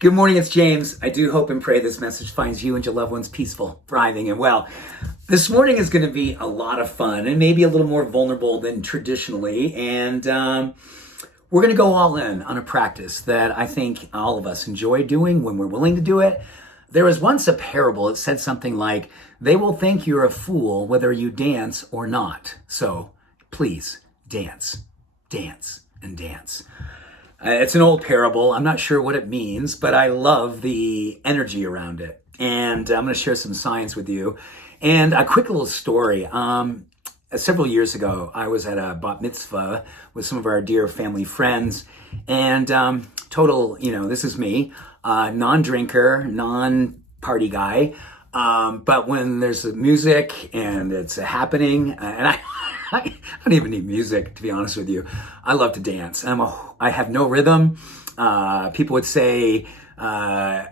Good morning, it's James. I do hope and pray this message finds you and your loved ones peaceful, thriving, and well. This morning is going to be a lot of fun and maybe a little more vulnerable than traditionally. And we're going to go all in on a practice that I think all of us enjoy doing when we're willing to do it. There was once a parable that said something like, they will think you're a fool whether you dance or not. So please dance, dance, and dance. It's an old parable. I'm not sure what it means, but I love the energy around it. And I'm going to share some science with you. And a quick little story. Several years ago, I was at a bat mitzvah with some of our dear family friends. And this is me, non-drinker, non-party guy. But when there's music and it's happening, and I don't even need music, to be honest with you. I love to dance. I have no rhythm. People would say, in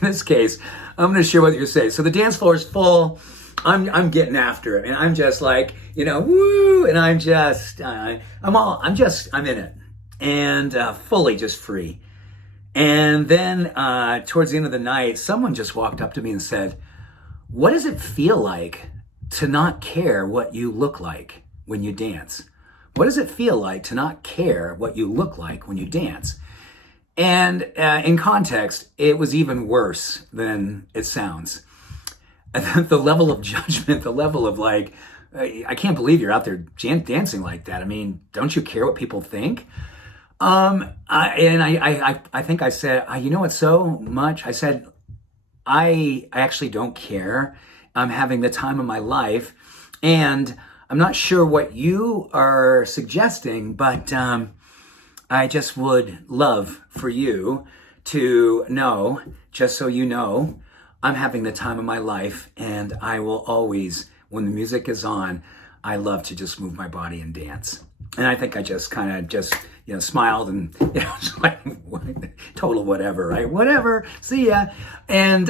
this case, I'm going to share what you say. So the dance floor is full. I'm getting after it, and I'm just like, woo, and I'm in it, and fully just free. And then towards the end of the night, someone just walked up to me and said, "What does it feel like to not care what you look like when you dance? What does it feel like to not care what you look like when you dance?" And in context, it was even worse than it sounds. The level of judgment, the level of like, I can't believe you're out there dancing like that. I mean, don't you care what people think? I think I said, it's so much. I said, I actually don't care. I'm having the time of my life, and I'm not sure what you are suggesting, but I just would love for you to know, just so you know, I'm having the time of my life, and I will always, when the music is on, I love to just move my body and dance. And I think I just kind of smiled and, just like, total whatever, right? Whatever, see ya. And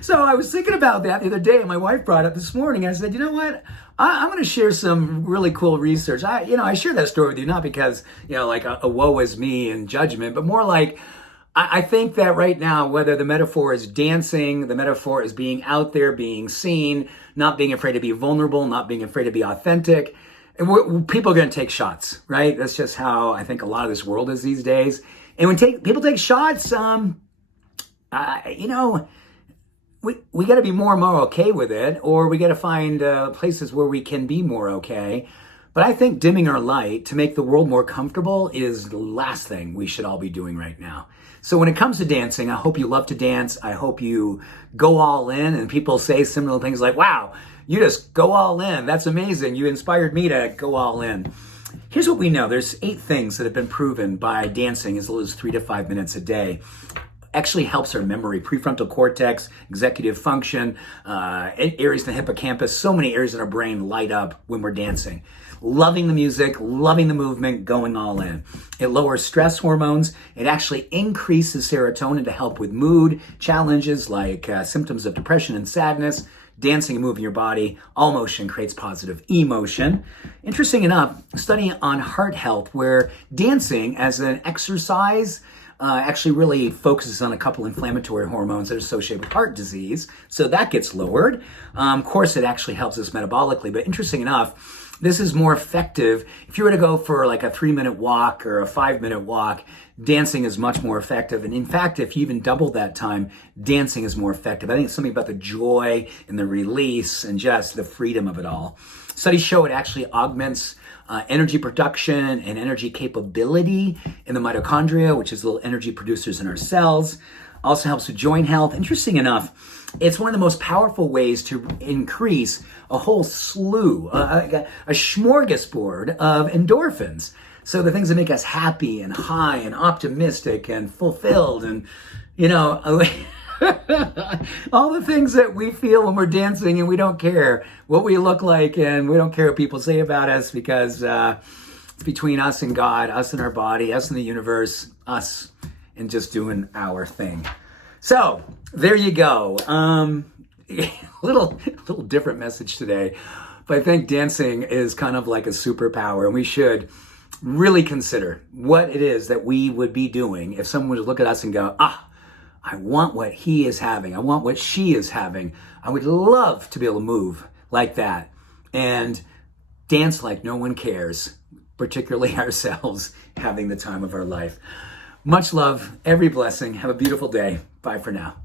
so I was thinking about that the other day, and my wife brought it up this morning. I said, you know what? I'm going to share some really cool research. I share that story with you, not because, like a woe is me and judgment, but more like, I think that right now, whether the metaphor is dancing, the metaphor is being out there, being seen, not being afraid to be vulnerable, not being afraid to be authentic, and people are going to take shots, right? That's just how I think a lot of this world is these days. And when people take shots, we got to be more and more okay with it, or we got to find places where we can be more okay. But I think dimming our light to make the world more comfortable is the last thing we should all be doing right now. So when it comes to dancing, I hope you love to dance. I hope you go all in, and people say similar things like, wow, you just go all in. That's amazing. You inspired me to go all in. Here's what we know. There's 8 things that have been proven by dancing as little as 3 to 5 minutes a day. Actually helps our memory, prefrontal cortex, executive function, areas in the hippocampus. So many areas in our brain light up when we're dancing. Loving the music, loving the movement, going all in. It lowers stress hormones. It actually increases serotonin to help with mood challenges like symptoms of depression and sadness. Dancing and moving your body, all motion creates positive emotion. Interesting enough, a study on heart health where dancing as an exercise actually really focuses on a couple inflammatory hormones that are associated with heart disease. So that gets lowered. Of course, it actually helps us metabolically. But interesting enough, this is more effective. If you were to go for like a 3-minute walk or a 5-minute walk, dancing is much more effective. And in fact, if you even double that time, dancing is more effective. I think it's something about the joy and the release and just the freedom of it all. Studies show it actually augments energy production and energy capability in the mitochondria, which is little energy producers in our cells. Also helps with joint health. Interesting enough, it's one of the most powerful ways to increase a whole slew, a smorgasbord of endorphins. So the things that make us happy and high and optimistic and fulfilled and, all the things that we feel when we're dancing and we don't care what we look like and we don't care what people say about us because it's between us and God, us and our body, us and the universe, us and just doing our thing. So there you go. Little different message today, but I think dancing is kind of like a superpower, and we should really consider what it is that we would be doing if someone would look at us and go, I want what he is having. I want what she is having. I would love to be able to move like that and dance like no one cares, particularly ourselves having the time of our life. Much love, every blessing. Have a beautiful day. Bye for now.